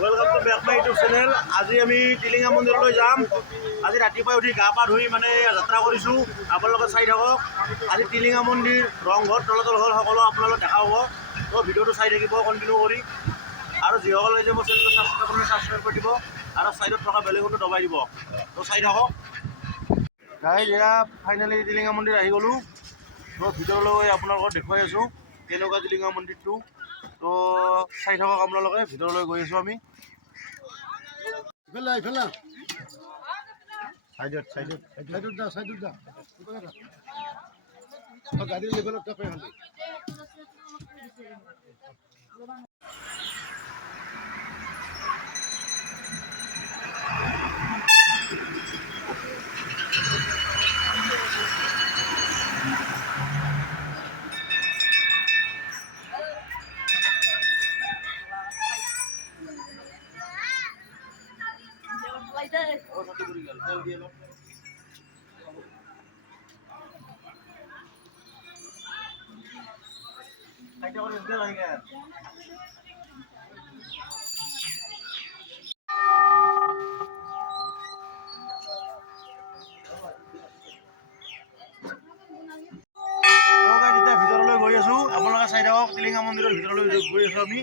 Welcome to back my YouTube channel. আজি আমি টিলিঙা মন্দিৰলৈ যাম। আজি ৰাতিপুৱাই উঠি গা পা ধুই মানে যাত্ৰা কৰিছোঁ। আপোনালোকে চাই থাকক। আজি টিলিঙা মন্দিৰ ৰংঘৰ তলাতল ঘৰ সকলো আপোনালোকে দেখা পাব। তো ভিডিঅ'টো চাই থাকিব কণ্টিনিউ কৰি। আৰু যিসকলে যে মোৰ চেনেলটো ছাবস্ক্ৰাইব কৰি দিব আৰু ছাইডত থকা বেলেগতো দবাই দিব। তো চাই থাকক। গাইজ এয়া ফাইনেলি টিলিঙা মন্দিৰ আহি গ'লোঁ। তো ভিতৰলৈ আপোনালোকক দেখুৱাই আছোঁ কেনেকুৱা টিলিঙা মন্দিৰটো। তো চাই থাকক আপোনালোকে। ভিতৰলৈ গৈ আছোঁ আমি। গাড়ী লেভেলত থাকে খালি। ভিতৰলৈ গৈ আছোঁ। আপোনালোকে চাই থাকক। টিলিঙা মন্দিৰৰ ভিতৰলৈ গৈ আছোঁ আমি।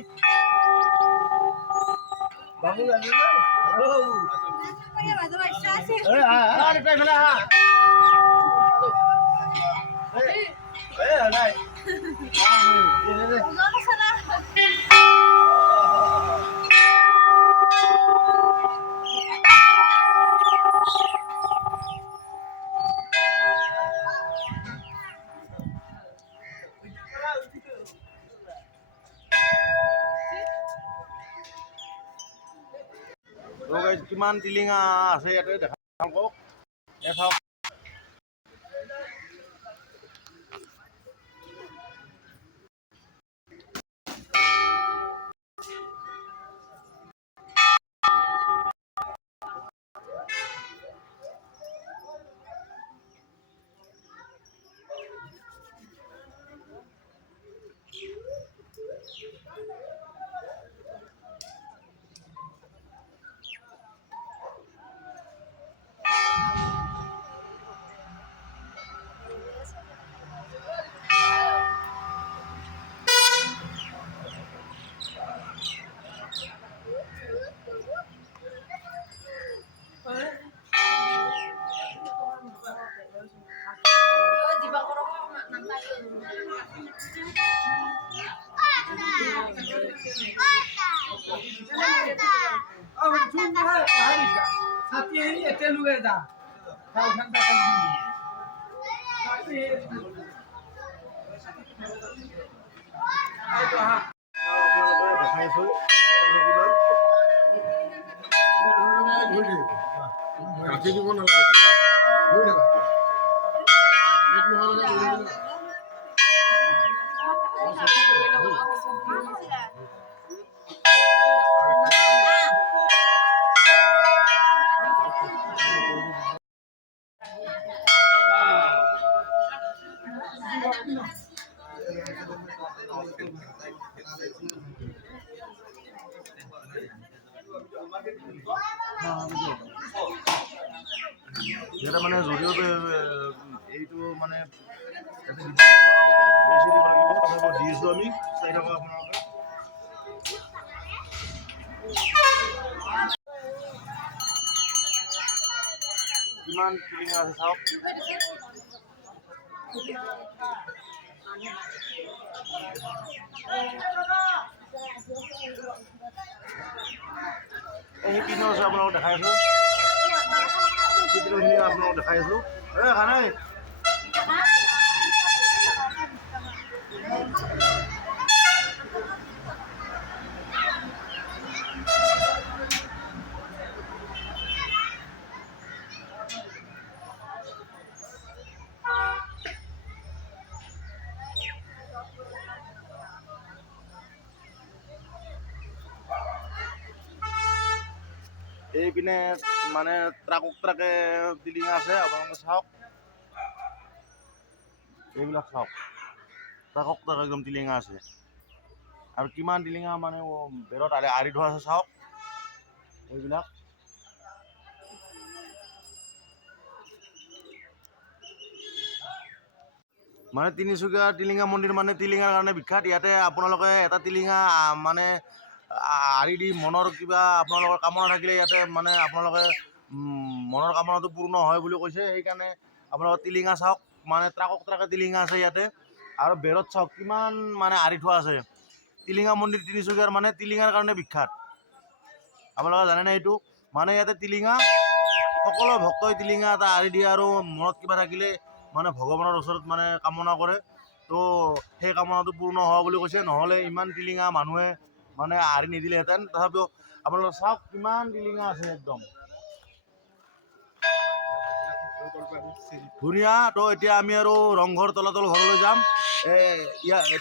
কিমান টিলিঙা আছে ইয়াতে দেখা চাওক। কাটি দিব নালাগে। এটা মানে যদিও এইটো মানে দি আছোঁ আমি। চাই থাকক আপোনালোকে। কিমান টিলিঙা আছে চাওক। সেইপিনেও আছে আপোনালোকক দেখাই আছোঁ। সেইপিনে আপোনালোকক দেখাই আছোঁ। খানাই এইপিনে মানে ট্ৰাকে টিলিঙা আছে। আপোনালোকে চাওক। এইবিলাক চাওক। ট্ৰাক একদম টিলিঙা আছে। আৰু কিমান টিলিঙা মানে বেৰত আৰি থোৱা আছে চাওক। এইবিলাক মানে তিনিচুকীয়া টিলিঙা মন্দিৰ মানে টিলিঙাৰ কাৰণে বিখ্যাত। ইয়াতে আপোনালোকে এটা টিলিঙা মানে আৰি দি মনৰ কিবা আপোনালোকৰ কামনা থাকিলে ইয়াতে মানে আপোনালোকে মনৰ কামনাটো পূৰ্ণ হয় বুলি কৈছে। সেইকাৰণে আপোনালোকে টিলিঙা চাওক, মানে ট্ৰাকে টিলিঙা আছে ইয়াতে। আৰু বেৰত চাওক কিমান মানে আৰি থোৱা আছে। টিলিঙা মন্দিৰ তিনিচুকীয়াৰ মানে টিলিঙাৰ কাৰণে বিখ্যাত। আপোনালোকে জানেনে এইটো? মানে ইয়াতে টিলিঙা সকলো ভক্তই টিলিঙা এটা আৰি দিয়ে আৰু মনত কিবা থাকিলে মানে ভগৱানৰ ওচৰত মানে কামনা কৰে। তো সেই কামনাটো পূৰ্ণ হোৱা বুলি কৈছে। নহ'লে ইমান টিলিঙা মানুহে মানে আৰি নিদিলেহেঁতেন। তথাপিও আপোনালোকে চাওক কিমান টিলিঙা আছে, একদম ধুনীয়া। তো এতিয়া আমি আৰু ৰংঘৰ তলাতল ঘৰলৈ যাম।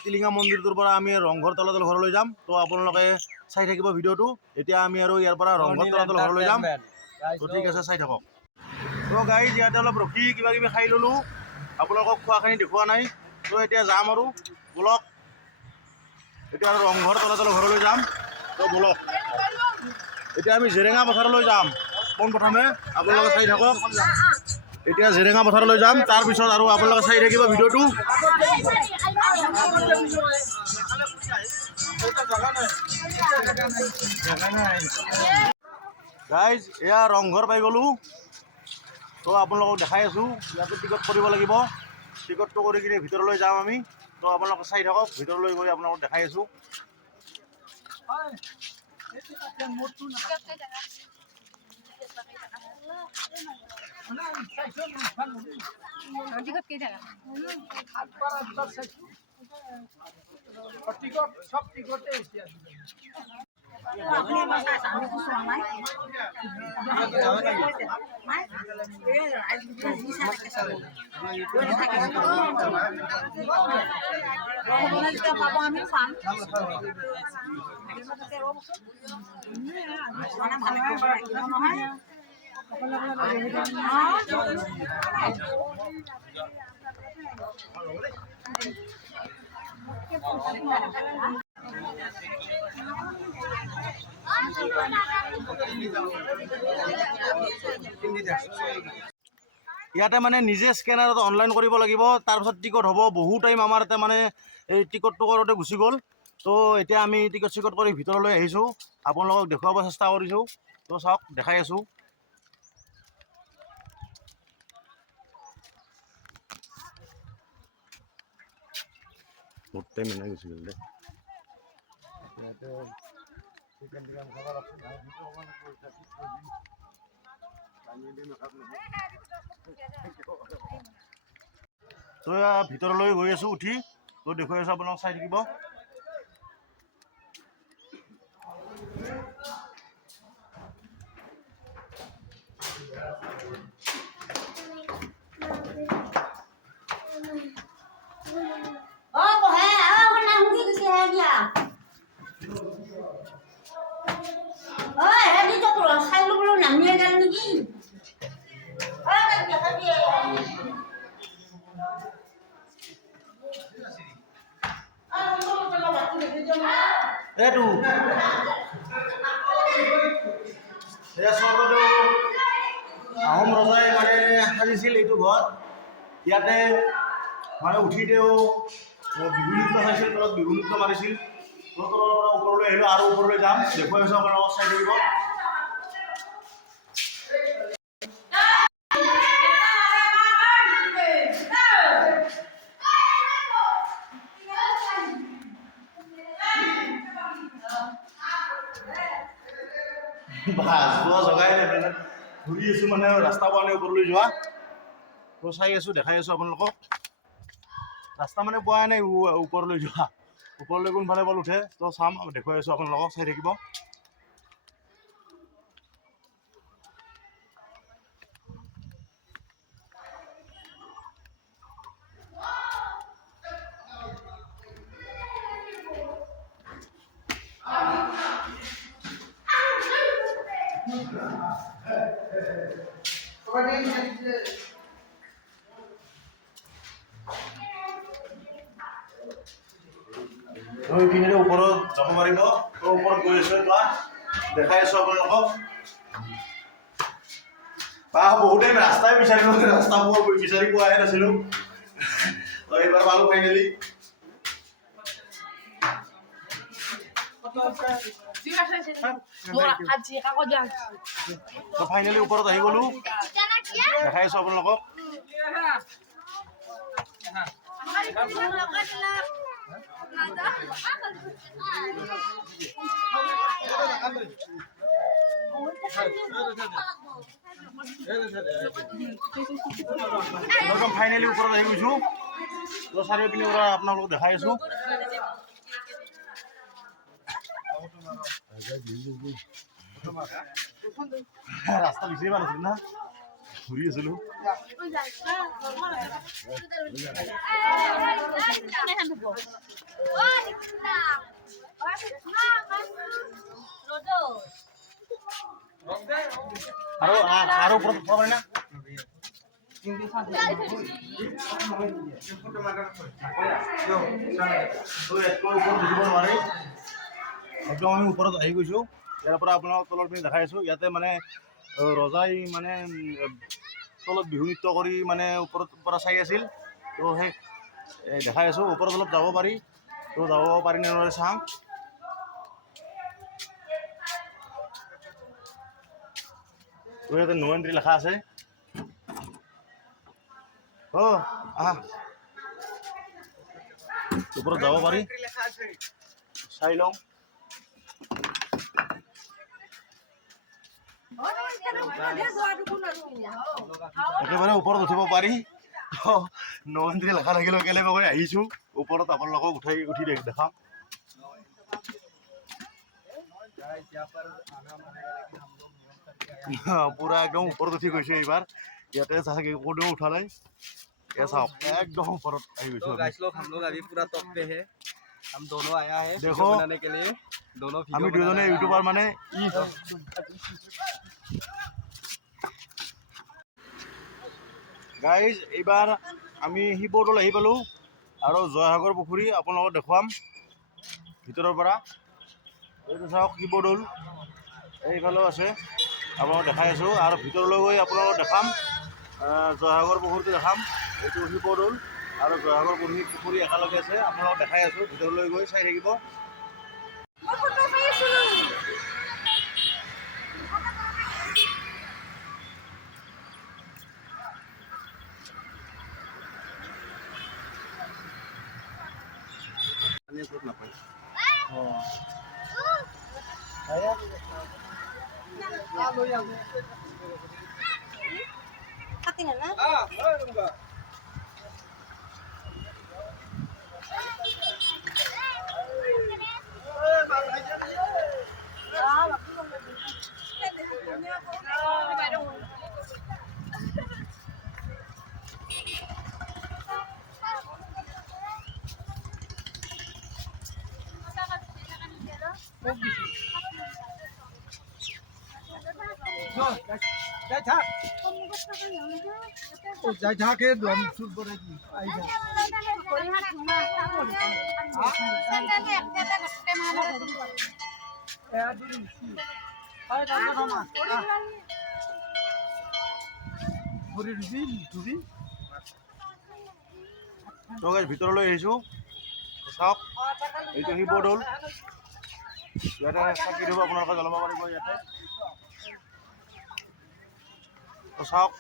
টিলিঙা মন্দিৰটোৰ পৰা আমি ৰংঘৰ তলাতল ঘৰলৈ যাম। তো আপোনালোকে চাই থাকিব ভিডিঅ'টো। এতিয়া আমি আৰু ইয়াৰ পৰা ৰংঘৰ তলাতল ঘৰলৈ যাম। তো ঠিক আছে, চাই থাকক। তো গাইজ ইয়াতে অলপ ৰখি কিবা কিবি খাই ল'লোঁ। আপোনালোকক খোৱাখিনি দেখুওৱা নাই। তো এতিয়া যাম আৰু ব'লক, এতিয়া আৰু ৰংঘৰ তলাতল ঘৰলৈ যাম। তো ব'লক, এতিয়া আমি জেৰেঙা পথাৰলৈ যাম পোনপ্ৰথমে। আপোনালোকে চাই থাকক। এতিয়া জেৰেঙা পথাৰলৈ যাম, তাৰপিছত আৰু আপোনালোকে চাই থাকিব ভিডিঅ'টো। গাইজ এয়া ৰংঘৰ পাই গ'লোঁ। তো আপোনালোকক দেখাই আছোঁ। ইয়াতে টিকট কৰিব লাগিব। টিকটটো কৰি কিনে ভিতৰলৈ যাম আমি। তো আপোনালোকে চাই থাকক। ভিতৰলৈ গৈ আপোনালোকক দেখাই আছোঁ। ইয়াতে মানে নিজে স্কেনাৰত অনলাইন কৰিব লাগিব, তাৰপিছত টিকট হ'ব। বহু টাইম আমাৰ ইয়াতে মানে এই টিকটটো কৰোঁতে গুচি গ'ল। তো এতিয়া আমি টিকট চিকট কৰি ভিতৰলৈ আহিছোঁ। আপোনালোকক দেখুৱাব চেষ্টা কৰিছোঁ। তো চাওক, দেখাই আছোঁ। বহুত টাইম এনেই গুচি গ'ল দে। তো ভিতৰলৈ গৈ আছোঁ উঠি। তো দেখুৱাই আছোঁ, আপোনালোক চাই থাকিব। এইটো আহোম ৰজাই মানে সাজিছিল এইটো ঘৰ। ইয়াতে মানে উঠি তেওঁ বিহু নৃত্য চাইছিল, তলত বিহু নৃত্য মাৰিছিল। তলৰ পৰা ওপৰলৈ আহিলোঁ আৰু ওপৰলৈ যাম। দেখুৱাই আছোঁ, আপোনালোকক চাই থাকিব। বাছ যোৱা জগাই নাই, ঘূৰি আছোঁ মানে ৰাস্তা পোৱা নাই ওপৰলৈ যোৱা। তো চাই আছোঁ, দেখাই আছোঁ আপোনালোকক। ৰাস্তা মানে পোৱাই নাই ওপৰলৈ যোৱা। ওপৰলৈ কোনফালে বল উঠে তো চাম, দেখুৱাই আছোঁ আপোনালোকক, চাই থাকিব। এইপিনেৰে ওপৰত যাব পাৰিব। তো ওপৰত গৈ আছোঁ। দেখাই আছোঁ আপোনালোকক বহুতে ৰাস্তাই বিচাৰিলোঁ ৰাস্তা বিচাৰি পোৱাহে নাছিলোঁ এইবাৰ পালোঁ ফাইনেলি ফাইনেলি ওপৰত আহি গ'লো দেখাই আছোঁ আপোনালোকক ফাইনেলি ওপৰত আহি গৈছোঁ চাৰিওপিনে পৰা আপোনালোকক দেখাই আছোঁ ৰাস্তা বিচাৰি পোৱা নাছিল না ঘূৰি আছিলোঁ আৰু ওপৰত উঠিব পাৰি না একদম আমি ওপৰত আহি গৈছোঁ ইয়াৰ পৰা আপোনালোকক তলৰ পিনে দেখাই আছোঁ ইয়াতে মানে ৰজাই মানে তলত বিহু নৃত্য কৰি মানে ওপৰত পৰা চাই আছিল তো সেই দেখাই আছোঁ ওপৰত অলপ যাব পাৰি তো যাব পাৰি নে নোৱাৰে চাওঁ তো ইয়াতে নো এণ্ট্ৰি লেখা আছে আহা ওপৰত যাব পাৰি চাই লওঁ একেবাৰে ওপৰত উঠিব পাৰি নো এণ্ট্ৰি লেখা থাকিলেও কেলে মই আহিছোঁ ওপৰত আপোনালোকক উঠি দেখাম পুৰা একদম ওপৰত উঠি গৈছোঁ এইবাৰ ইয়াতে চাগে কোনেও উঠা নাই ये साहब एकदम ऊपर आई हुई तो गाइस लोग हम लोग अभी पूरा टॉप पे है हम दोनों आया है देखो बनाने के लिए दोनों আমি দুজনে ইউটিউবার মানে গাইজ এইবাৰ আমি শিৱদৌল আহি পালোঁ আৰু জয়সাগৰ পুখুৰী আপোনালোকক দেখুৱাম ভিতৰৰ পৰা এইটো চাওক শিৱদৌল এইফালেও আছে আপোনালোকক দেখাই আছোঁ আৰু ভিতৰলৈ গৈ আপোনালোকক দেখাম জয়সাগৰ পুখুৰীটো দেখাম এইটো শিৱদৌল আৰু জয়সাগৰ পুখুৰী একেলগে আছে আপোনালোকক দেখাই আছোঁ ভিতৰলৈ গৈ চাই থাকিব যাই থাকে আমি শুট কৰে দি আই যা ভিতৰলৈ আহিছোঁ চাওক এইটো শিৱদৌল ইয়াতে চাকি দিব আপোনালোকে জ্বলাব পাৰিব ইয়াতে চাওক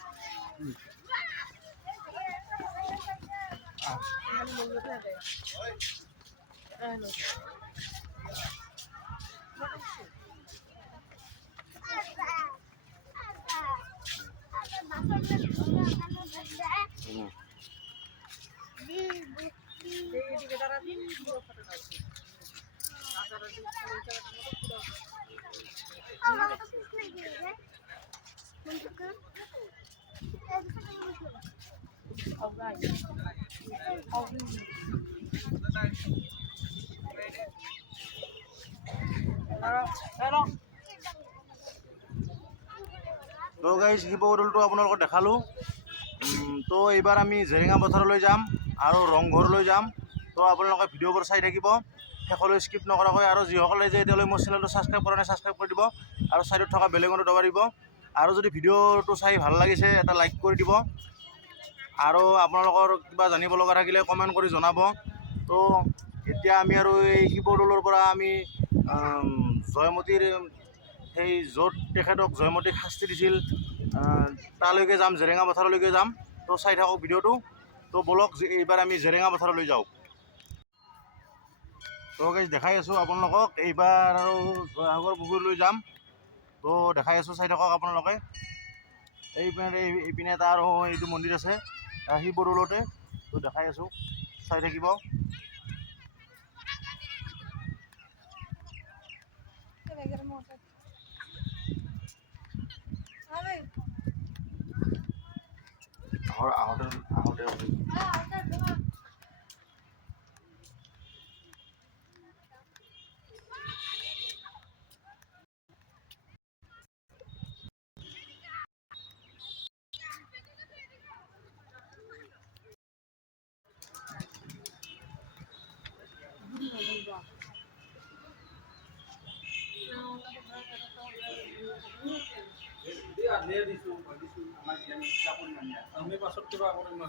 তো গাইজ শিৱদৌলটো আপোনালোকক দেখালোঁ তো এইবাৰ আমি জেৰেঙা পথাৰলৈ যাম আৰু ৰংঘৰলৈ যাম তো আপোনালোকে ভিডিঅ'বোৰ চাই থাকিব শেষলৈ স্কিপ নকৰাকৈ, আৰু যিসকলে যে এতিয়ালৈ মোৰ চেনেলটো ছাবস্ক্ৰাইব কৰা নাই ছাবস্ক্ৰাইব কৰি দিব, আৰু ছাইডত থকা বেল আইকনটো দবাই দিব, আৰু যদি ভিডিঅ'টো চাই ভাল লাগিছে এটা লাইক কৰি দিব, আৰু আপোনালোকৰ কিবা জানিব লগা থাকিলে কমেণ্ট কৰি জনাব। তো এতিয়া আমি আৰু এই শিৱদৌলৰ পৰা আমি জয়মতীৰ সেই য'ত তেখেতক জয়মতীক শাস্তি দিছিল তালৈকে যাম, জেৰেঙা পথাৰলৈকে যাম। তো চাই থাকক ভিডিঅ'টো। তো বলক এইবাৰ আমি জেৰেঙা পথাৰলৈ যাওঁ। তো গাইজ দেখাই আছোঁ আপোনালোকক, এইবাৰ আৰু জয়সাগৰ পুখুৰীলৈ যাম। তো দেখাই আছোঁ, চাই থাকক আপোনালোকে। এইপিনে এটা আৰু এইটো মন্দিৰ আছে শিৱদৌলতে, তো দেখাই আছোঁ, চাই থাকিব। আহোঁতে আমি পাছত কিবা কৰিম ন।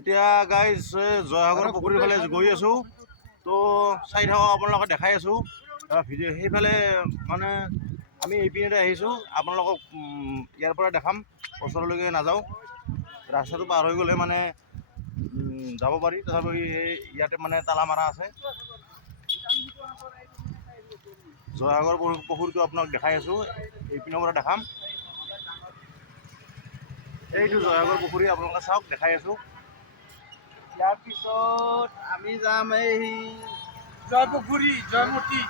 এতিয়া গাইজ জয়সাগৰ পুখুৰীৰ ফালে গৈ আছোঁ। তো চাই থাকক আপোনালোকে, দেখাই আছোঁ ভিডিঅ'। সেইফালে মানে আমি এইপিনেতে আহিছোঁ, আপোনালোকক ইয়াৰ পৰা দেখাম, ওচৰলৈকে নাযাওঁ। ৰাস্তাটো পাৰ হৈ গ'লে মানে যাব পাৰি, তথাপি ইয়াতে মানে তালা মাৰা আছে। জয়সাগৰ পুখুৰীটো আপোনাক দেখাই আছোঁ, এইপিনৰ পৰা দেখাম। এইটো জয়সাগৰ পুখুৰী, আপোনালোকে চাওক, দেখাই আছোঁ। ইয়াৰ পিছত আমি যাম এই জয়পুখুৰী, জয়মতী।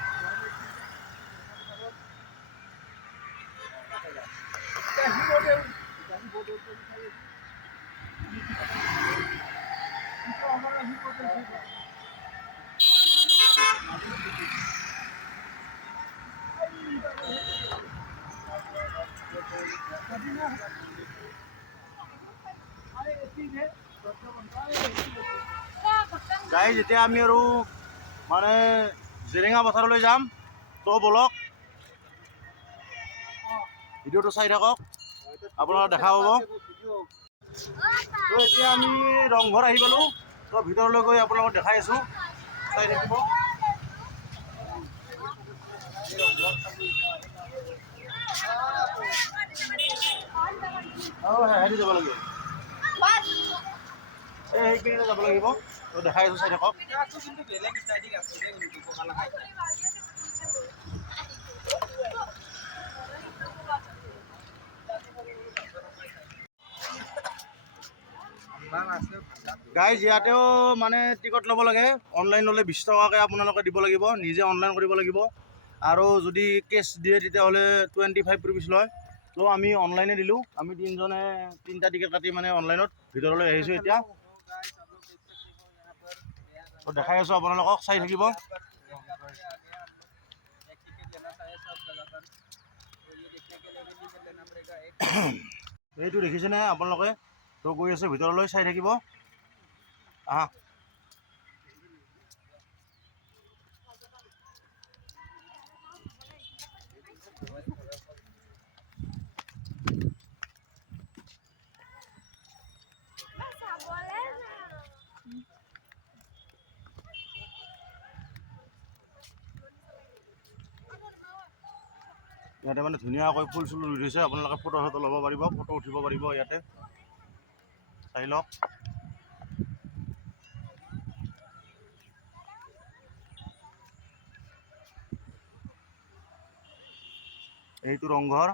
গাইজ এতিয়া আমি আৰু মানে জেৰেঙা পথাৰলৈ যাম। তো বলক ভিডিঅ'টো চাই থাকক, আপোনালোকক দেখা পাব। তো এতিয়া আমি ৰংঘৰ আহি পালোঁ। তো ভিতৰলৈ গৈ আপোনালোকক দেখাই আছোঁ, চাই থাকিব। হেৰি যাব লাগিব, সেইপিনে যাব লাগিব। তো দেখাই আছোঁ, চাই থাকক। গাইজ ইয়াতেও মানে টিকট ল'ব লাগে, অনলাইন ল'লে 20 টকাকৈ আপোনালোকে দিব লাগিব, নিজে অনলাইন কৰিব লাগিব। আৰু যদি কেছ দিয়ে তেতিয়াহ'লে 25 ৰুপিজ লয়। তো আমি অনলাইনে দিলোঁ, আমি তিনিজনে 3টা টিকেট কাটি মানে অনলাইনত ভিতৰলৈ আহিছোঁ এতিয়া। তো দেখাই আছোঁ আপোনালোকক, চাই থাকিব। এইটো দেখিছেনে আপোনালোকে? তো গৈ আছে ভিতৰলৈ, চাই থাকিব। আহা। ইয়াতে মানে ধুনীয়াকৈ ফুল চুল ৰুই থৈছে, আপোনালোকে ফটো চটো ল'ব পাৰিব, ফটো উঠিব পাৰিব ইয়াতে, চাই লওক। এইটো ৰংঘৰ।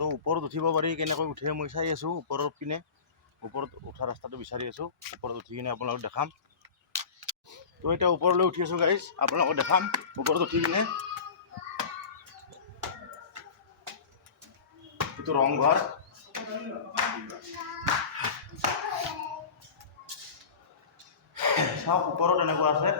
তো ওপৰত উঠিব পাৰি, কেনেকৈ উঠে মই চাই আছোঁ, ওপৰত পিনে ওপৰত উঠা ৰাস্তাটো বিচাৰি আছোঁ, ওপৰত উঠি কিনে আপোনালোকক দেখাম। তো এতিয়া ওপৰলৈ উঠি আছোঁ গাইজ, আপোনালোকক দেখাম ওপৰত উঠি কিনে। এইটো ৰংঘৰ। চাওক ওপৰত এনেকুৱা আছে।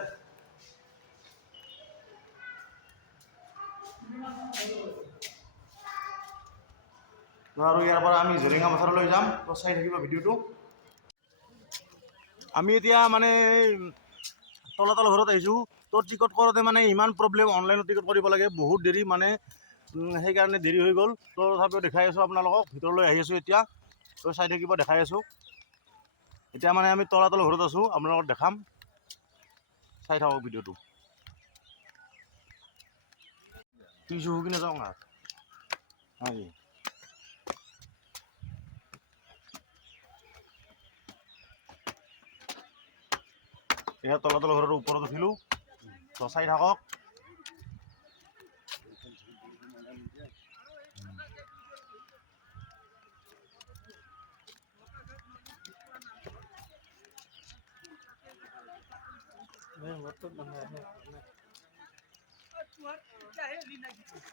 আৰু ইয়াৰ পৰা আমি জেৰেঙা পথাৰলৈ যাম, তো চাই থাকিব ভিডিঅ'টো। আমি এতিয়া মানে তলাতল ঘৰত আহিছোঁ। তো টিকট কৰোঁতে মানে ইমান প্ৰব্লেম, অনলাইনত টিকট কৰিব লাগে, বহুত দেৰি মানে সেইকাৰণে দেৰি হৈ গ'ল। তো তথাপিও দেখাই আছোঁ আপোনালোকক, ভিতৰলৈ আহি আছোঁ এতিয়া, তো চাই থাকিব, দেখাই আছোঁ। এতিয়া মানে আমি তলাতল ঘৰত আছোঁ, আপোনালোকক দেখাম, চাই থাকক ভিডিঅ'টো। টিচু কিনে যাওঁ না হয়। এয়া তলাতল ঘৰৰ ওপৰত উঠিলোঁ, তো চাই থাকক।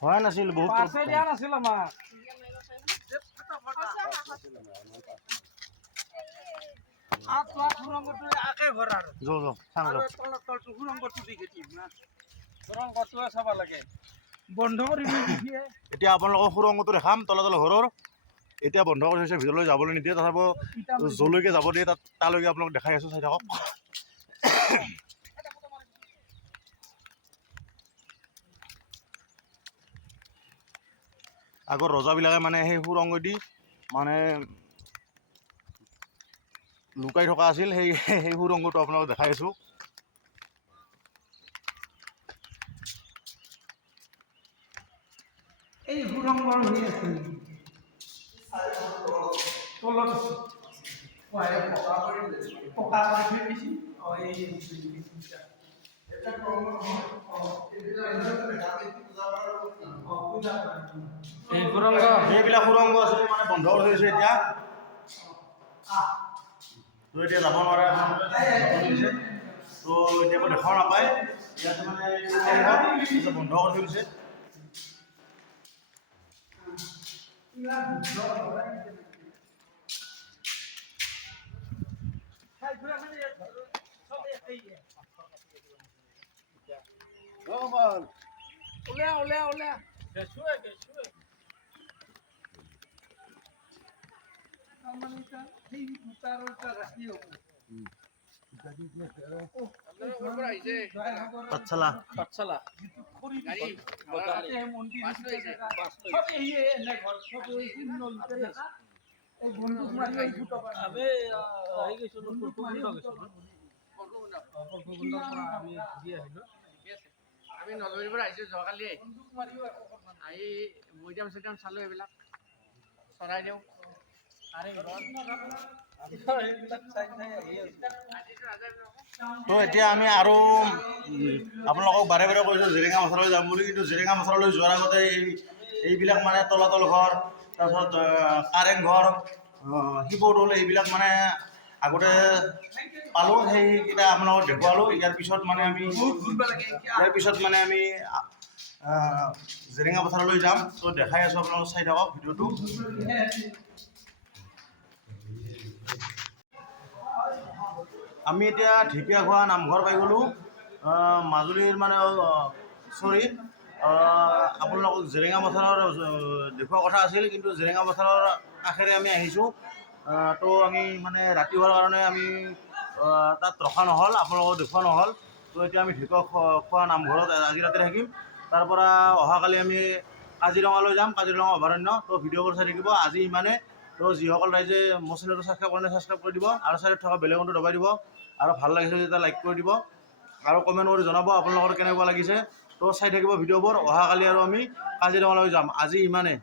হোৱা নাছিল, বহুত দিয়া নাছিল আমাৰ চাব লাগে বন্ধ কৰি এতিয়া আপোনালোকক সুৰংগটো দেখাম তলাতল ঘৰৰ। এতিয়া বন্ধ কৰি থৈছে, ভিতৰলৈ যাবলৈ নিদিয়ে, তথাপিও যলৈকে যাব দিয়ে তালৈকে আপোনালোক দেখাই আছোঁ, চাই থাকক। আগৰ ৰজাবিলাকে মানে সেই সুৰংগদি মানে লুকাই থকা আছিল, সেই সুৰংগটো আপোনালোকক দেখাই আছোঁ। এই সুৰংগৰ হৈ আছে তলত পকা কৰি দিছি। সেইবিলাক সুৰংগ আছিল মানে বন্ধ কৰি থৈছে এতিয়া, তো এতিয়া যাব নোৱাৰে, তো এতিয়া একো দেখাও নাপায় ইয়াতে, মানে বন্ধ কৰি থৈছে। পাঠশালা আমি নলবাৰীৰ পৰা আহিছোঁ যোৱাকালি আহি মৈদাম চৈদাম চালোঁ, এইবিলাক চৰাইদেউ। তো এতিয়া আমি আৰু আপোনালোকক বাৰে বাৰে কৈছোঁ জেৰেঙা পথাৰলৈ যাম বুলি, কিন্তু জেৰেঙা পথাৰলৈ যোৱাৰ আগতে এইবিলাক মানে তলাতল ঘৰ, তাৰপিছত কাৰেংঘৰ, শিৱদৌল এইবিলাক মানে আগতে পালোঁ, সেইকেইটা আপোনালোকক দেখুৱালোঁ। ইয়াৰ পিছত মানে আমি জেৰেঙা পথাৰলৈ যাম। ত' দেখাই আছোঁ, আপোনালোকক চাই থাকক ভিডিঅ'টো। আমি এতিয়া ঢেকীয়াখোৱা নামঘৰ পাই গ'লোঁ। মাজুলীৰ মানে আপোনালোকক জেৰেঙা পথাৰৰ দেখুওৱা কথা আছিল, কিন্তু জেৰেঙা পথাৰৰ কাষেৰে আমি আহিছোঁ। তো আমি মানে ৰাতি হোৱাৰ কাৰণে আমি তাত ৰখা নহ'ল, আপোনালোকক দেখুওৱা নহ'ল। তো এতিয়া আমি ঢেকীয়াখোৱা নামঘৰত আজি ৰাতি থাকিম। তাৰপৰা অহাকালি আমি কাজিৰঙালৈ যাম, কাজিৰঙা অভয়াৰণ্য। তো ভিডিঅ'বোৰ চাই থাকিব। আজি ইমানে। তো যিসকল ৰাইজে মোৰ চেনেলটো ছাবস্ক্ৰাইব কৰা নাই, ছাবস্ক্ৰাইব কৰি দিব আৰু ছাইডত থকা বেল আইকনটো দবাই দিব। আৰু ভাল লাগিছে যেতিয়া লাইক কৰি দিব আৰু কমেণ্ট কৰি জনাব আপোনালোকৰ কেনেকুৱা লাগিছে। তো চাই থাকিব ভিডিঅ'বোৰ। অহাকালি আৰু আমি কাজিৰঙালৈ যাম। আজি ইমানে।